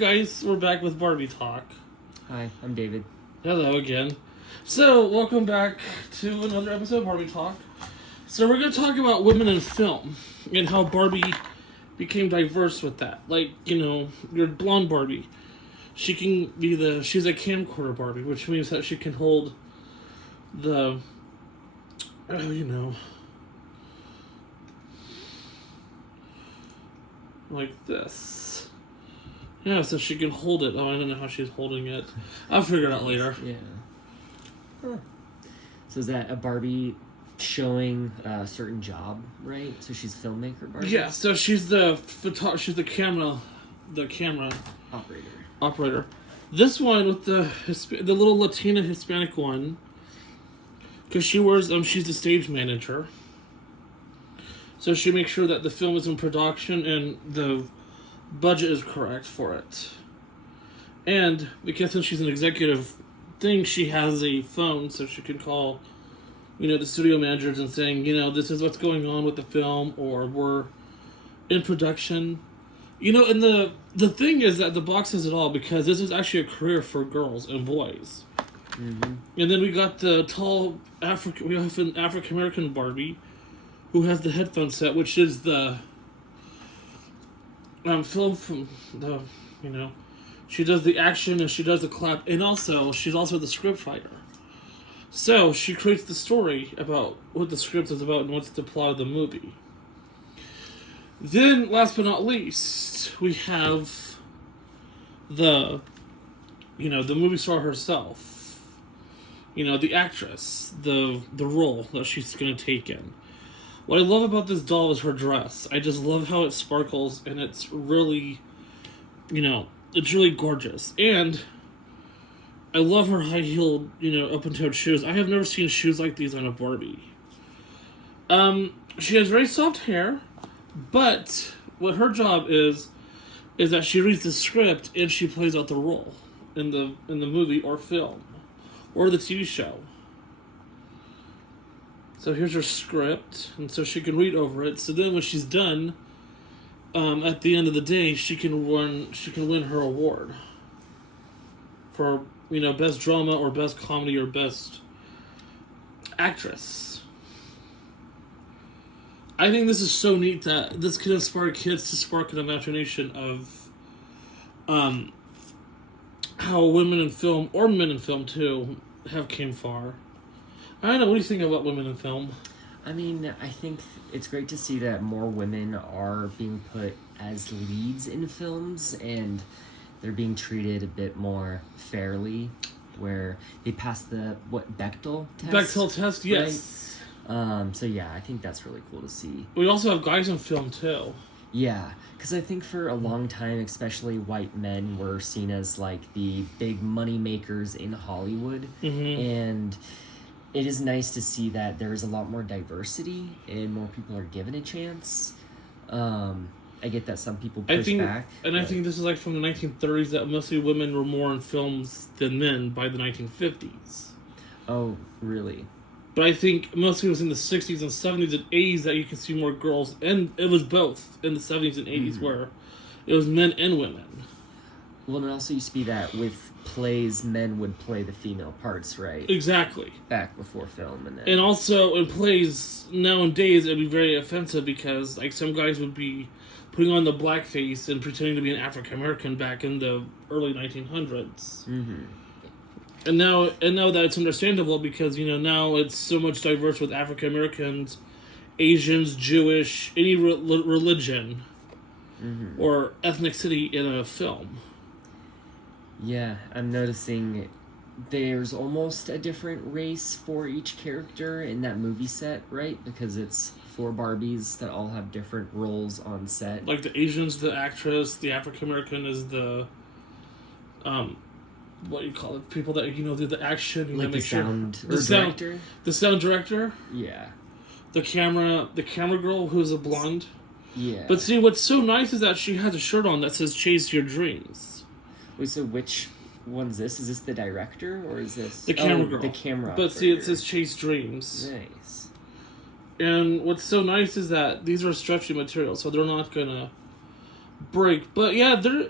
Guys, we're back with Barbie Talk. Hi, I'm David. Hello again. So, welcome back to another episode of Barbie Talk. So, we're going to talk about women in film and how Barbie became diverse with that. Like, your blonde Barbie. She's a camcorder Barbie, which means that she can hold like this. Yeah, so she can hold it. Oh, I don't know how she's holding it. I'll figure it out later. Yeah. Huh. So is that a Barbie showing a certain job, right? So she's a filmmaker, Barbie? Yeah, so she's the camera operator. This one with the little Latina Hispanic one, because she's the stage manager. So she makes sure that the film is in production and the budget is correct for it. And because since she's an executive thing, she has a phone so she can call, the studio managers and saying, this is what's going on with the film, or we're in production. And the thing is that the box says it all, because this is actually a career for girls and boys. Mm-hmm. And then we got the tall we have an African American Barbie who has the headphone set, which is the film from the, she does the action and she does the clap, and she's also the script writer. So she creates the story about what the script is about and what's the plot of the movie. Then, last but not least, we have the movie star herself. The actress, the role that she's going to take in. What I love about this doll is her dress. I just love how it sparkles, and it's really, it's really gorgeous. And I love her high-heeled, open-toed shoes. I have never seen shoes like these on a Barbie. She has very soft hair, but what her job is that she reads the script and she plays out the role in the movie or film or the TV show. So here's her script, and so she can read over it. So then when she's done, at the end of the day, she can win her award for, best drama or best comedy or best actress. I think this is so neat that this can inspire kids to spark an imagination of how women in film, or men in film too, have came far. I don't know, what do you think about women in film? I mean, I think it's great to see that more women are being put as leads in films, and they're being treated a bit more fairly, where they pass the, Bechdel test? Bechdel test, yes. Right? So yeah, I think that's really cool to see. We also have guys in film too. Yeah, because I think for a long time, especially white men were seen as like the big money makers in Hollywood, and it is nice to see that there is a lot more diversity and more people are given a chance. I get that some people push back. And I think this is like from the 1930s, that mostly women were more in films than men by the 1950s. Oh, really? But I think mostly it was in the 60s and 70s and 80s that you can see more girls, and it was both in the 70s and 80s where it was men and women. Well, and also used to be that with plays, men would play the female parts, right? Exactly. Back before film, and also in plays nowadays, it'd be very offensive because like some guys would be putting on the blackface and pretending to be an African American back in the early 1900s. And now that it's understandable because now it's so much diverse with African Americans, Asians, Jewish, any religion or ethnicity in a film. Yeah, I'm noticing there's almost a different race for each character in that movie set, right? Because it's 4 Barbies that all have different roles on set. Like the Asian's the actress, the African American is the what do you call it? People that do the action, like the sound director. The sound director. Yeah. The camera girl who's a blonde. Yeah. But see, what's so nice is that she has a shirt on that says "Chase Your Dreams." Wait, so which one's this? Is this the director or is this the camera girl? The camera. But see, it says "Chase Dreams." Nice. And what's so nice is that these are stretchy materials, so they're not gonna break. But yeah, they're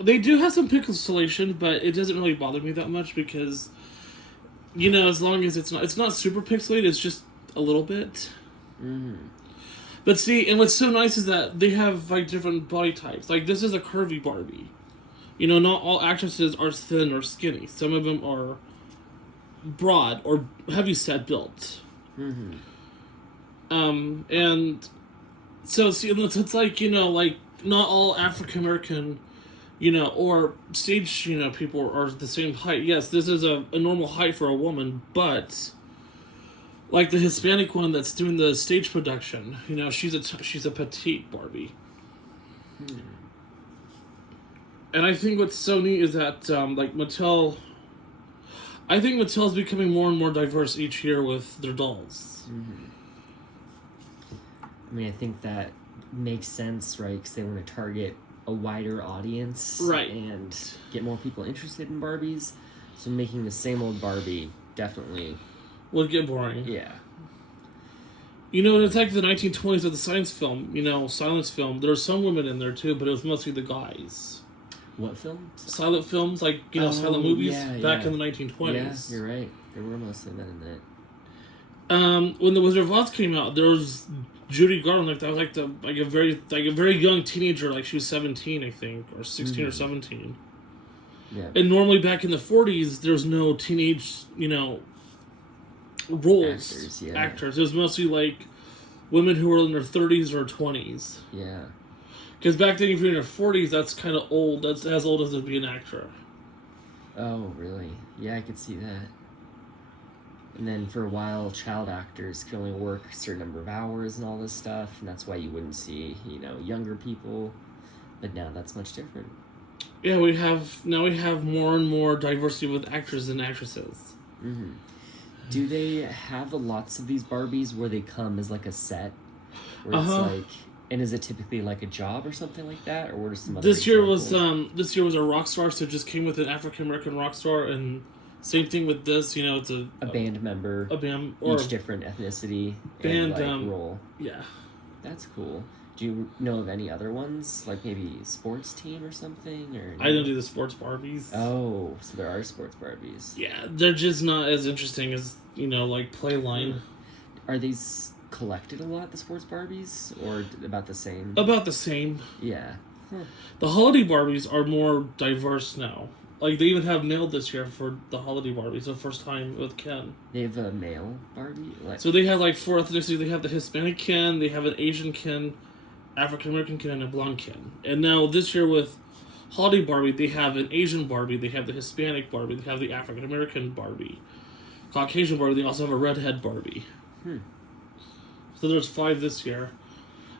They do have some pixelation, but it doesn't really bother me that much because, you know, as long as it's not super pixelated, it's just a little bit. Mm. But see, and what's so nice is that they have like different body types. Like this is a curvy Barbie. You know, not all actresses are thin or skinny. Some of them are broad or heavy set built. Mm-hmm. And so see, it's like, you know, like not all African American, you know, or stage, you know, people are the same height. Yes, this is a normal height for a woman, but like the Hispanic one that's doing the stage production, you know, she's a petite Barbie. Hmm. And I think what's so neat is that like Mattel, I think Mattel's becoming more and more diverse each year with their dolls. Mm-hmm. I mean, I think that makes sense, right? Because they want to target a wider audience, right, and get more people interested in Barbies. So making the same old Barbie definitely would get boring. Yeah. You know, it's like the 1920s of the science film, you know, silence film. There were some women in there too, but it was mostly the guys. What films? Silent films, like, you know, silent movies back in the 1920s. Yeah, you're right. There were mostly men in that. When The Wizard of Oz came out, there was Judy Garland. Like that was like a very young teenager. Like she was 17, I think, or 16 or 17. Yeah. And normally back in the 40s, there was no teenage, you know, roles, actors. It was mostly like women who were in their 30s or 20s. Yeah. Because back then, if you're in your 40s, that's kind of old. That's as old as to be an actor. Oh, really? Yeah, I could see that. And then for a while, child actors could only work a certain number of hours and all this stuff, and that's why you wouldn't see, you know, younger people. But now that's much different. Yeah, we have more and more diversity with actors and actresses. Mm-hmm. Do they have lots of these Barbies where they come as like a set, where it's like? And is it typically like a job or something like that, or what are some other This year examples? was a rock star, so it just came with an African American rock star, and same thing with this. You know, it's a band member, a band, or each different ethnicity, band and like, role. Yeah, that's cool. Do you know of any other ones, like maybe sports team or something? Or no? I don't do the sports Barbies. Oh, so there are sports Barbies. Yeah, they're just not as interesting as, you know, like Playline. Are these collected a lot, the sports Barbies, or about the same? About the same. Yeah. Huh. The holiday Barbies are more diverse now. Like, they even have male this year for the holiday Barbies, the first time with Ken. They have a male Barbie? So they have, like, 4 ethnicities. They have the Hispanic Ken, they have an Asian Ken, African American Ken, and a blonde Ken. And now, this year with holiday Barbie, they have an Asian Barbie, they have the Hispanic Barbie, they have the African American Barbie, Caucasian Barbie, they also have a redhead Barbie. So there's 5 this year.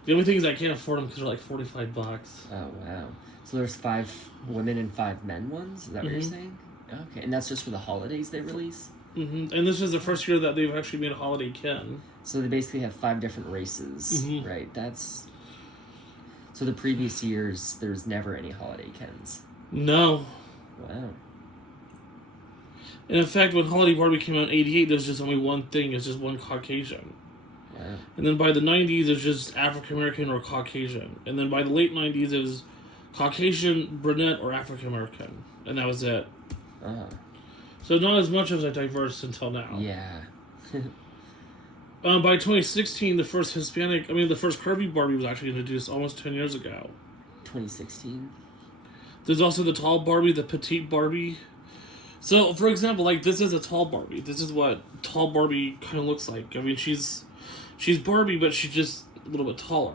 The only thing is I can't afford them because they're like $45. Oh, wow. So there's 5 women and 5 men ones? Is that what you're saying? Okay, and that's just for the holidays they release? Mm-hmm. And this is the first year that they've actually made a holiday Ken. So they basically have 5 different races, right? That's... So the previous years, there's never any holiday Kens? No. Wow. And in fact, when Holiday Barbie came out in 88, there's just only one thing. It's just one Caucasian. Wow. And then by the 90s, it's just African American or Caucasian. And then by the late 90s, it was Caucasian, brunette, or African American. And that was it. Uh-huh. So not as much as a diverse until now. Yeah. By 2016, the first curvy Barbie was actually introduced almost 10 years ago. 2016? There's also the tall Barbie, the petite Barbie. So, for example, like, this is a tall Barbie. This is what tall Barbie kind of looks like. I mean, she's Barbie, but she's just a little bit taller.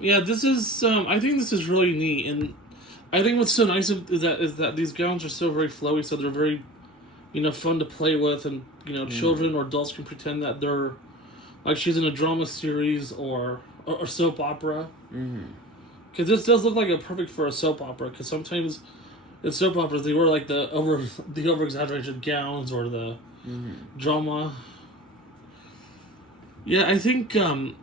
Yeah, this is, I think this is really neat, and I think what's so nice is that these gowns are so very flowy, so they're very, you know, fun to play with, and, you know, children or adults can pretend that they're, like, she's in a drama series or soap opera. Because this does look like a perfect for a soap opera, because sometimes in soap operas they wear, like, the over-exaggerated gowns or the drama. Yeah, I think, and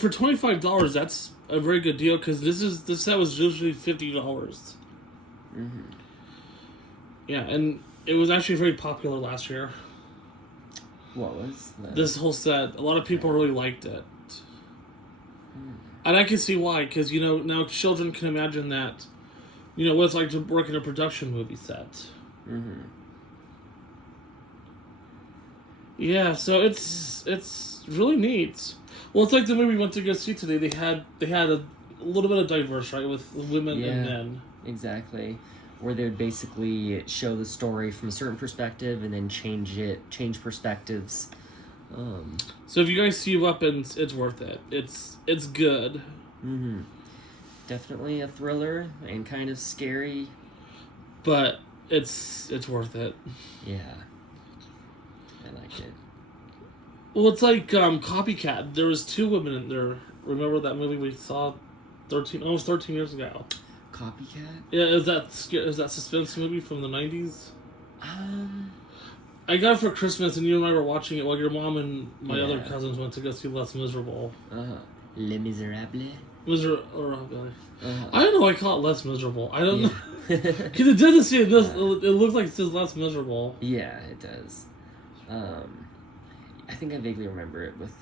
for $25, that's a very good deal, because this set was usually $50. Yeah, and it was actually very popular last year. What was that? This whole set, a lot of people really liked it. And I can see why, because, you know, now children can imagine that, you know, what it's like to work in a production movie set. Mm-hmm. Yeah, so it's really neat. Well, it's like the movie we went to go see today. They had a little bit of diverse, right, with women and men. Exactly. Where they would basically show the story from a certain perspective and then change perspectives. So if you guys see Weapons, it's worth it. It's good. Mm-hmm. Definitely a thriller and kind of scary. But it's worth it. Yeah. I like it. Well, it's like Copycat. There was 2 women in there. Remember that movie we saw almost 13 years ago? Copycat? Yeah, is that suspense movie from the 90s? I got it for Christmas, and you and I were watching it while your mom and my other cousins went to go see Les Miserables. Les Miserables? Miserable. I don't know why I call it Less Miserable. I don't know. Because it doesn't say this. It looks like it says Less Miserable. Yeah, it does. I think I vaguely remember it with,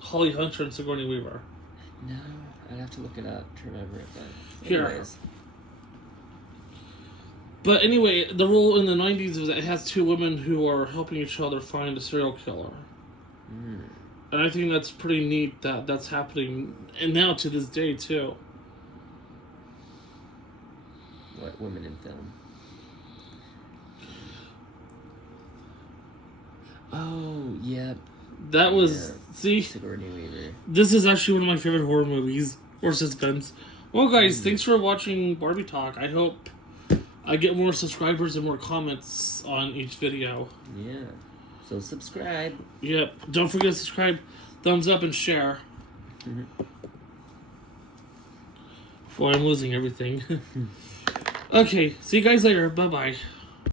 Holly Hunter and Sigourney Weaver. No, I'd have to look it up to remember it, but anyways. But anyway, the rule in the 90s is that it has 2 women who are helping each other find a serial killer. Mm. And I think that's pretty neat that that's happening, and now to this day, too. What, women in film? Oh, yep. That was... See? Sigourney Weaver. This is actually one of my favorite horror movies. Or suspense. Well, guys, thanks for watching Barbie Talk. I hope I get more subscribers and more comments on each video. Yeah. So subscribe. Yep. Don't forget to subscribe, thumbs up, and share. Mm-hmm. Boy, I'm losing everything. Okay, see you guys later. Bye-bye.